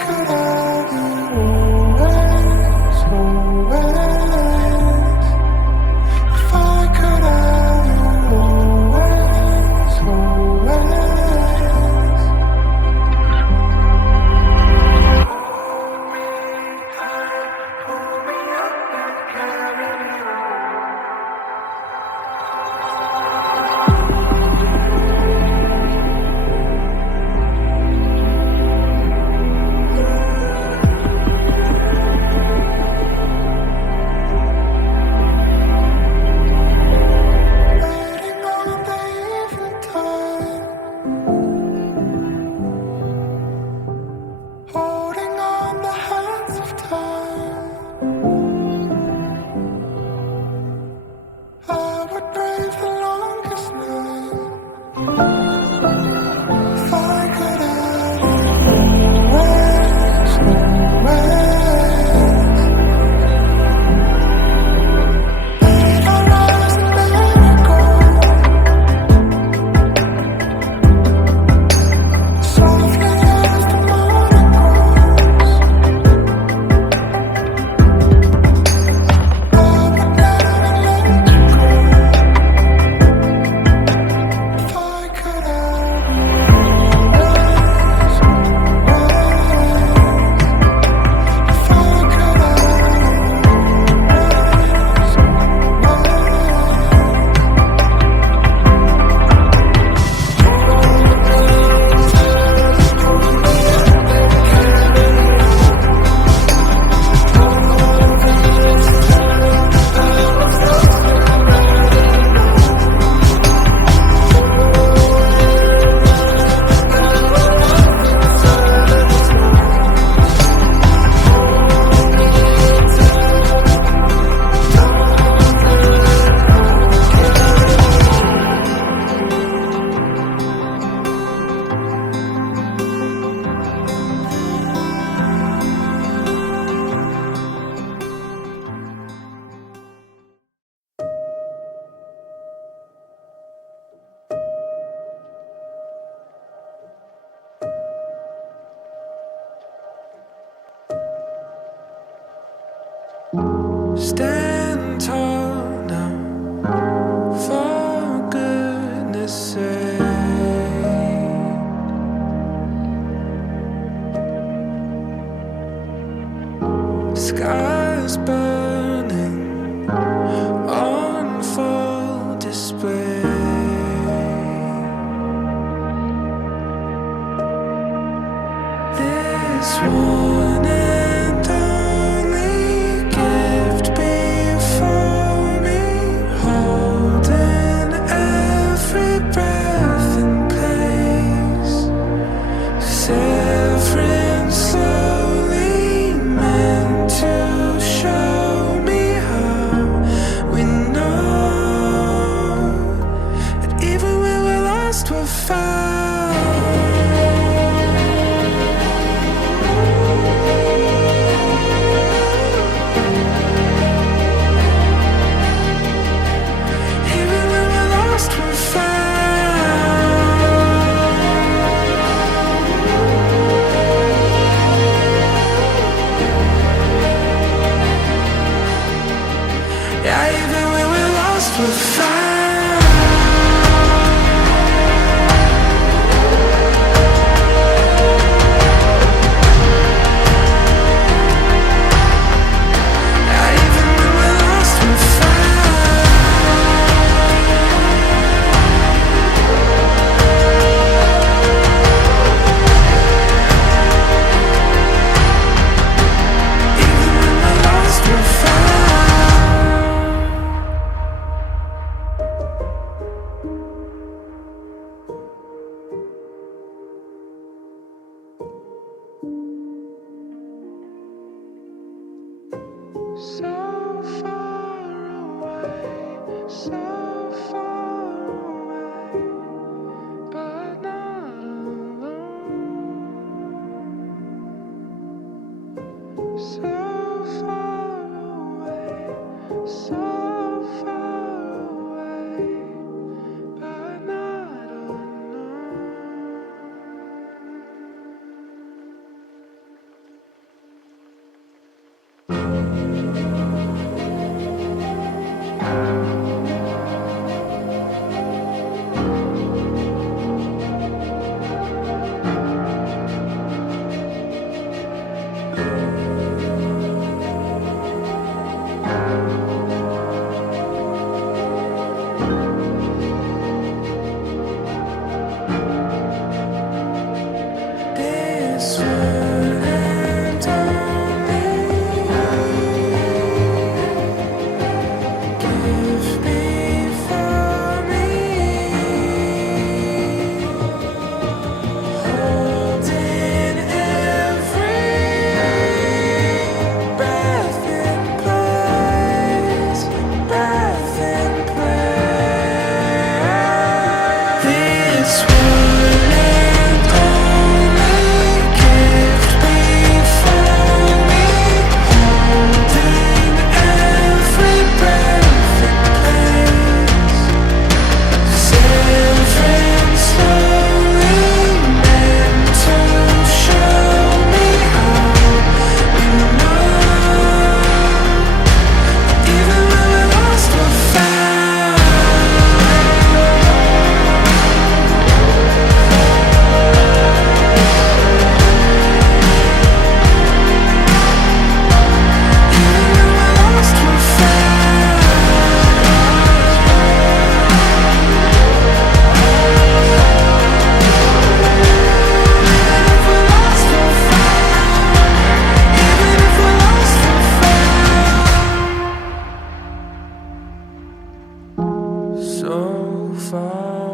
could have you always, always. If I could have you always, always. Waiting on the evening time, holding on the hands of time. I would brave the longest night if I could have you always, always. Bathe our eyes in miracle, softly as the morning grows. I would never let you go if I could have you always, always. If I could have you always, always. Stand tall now, for goodness sake. Skies burning on full display. This one and only gift before me, holding every breath in place, severing slowly, meant to show me how we know so far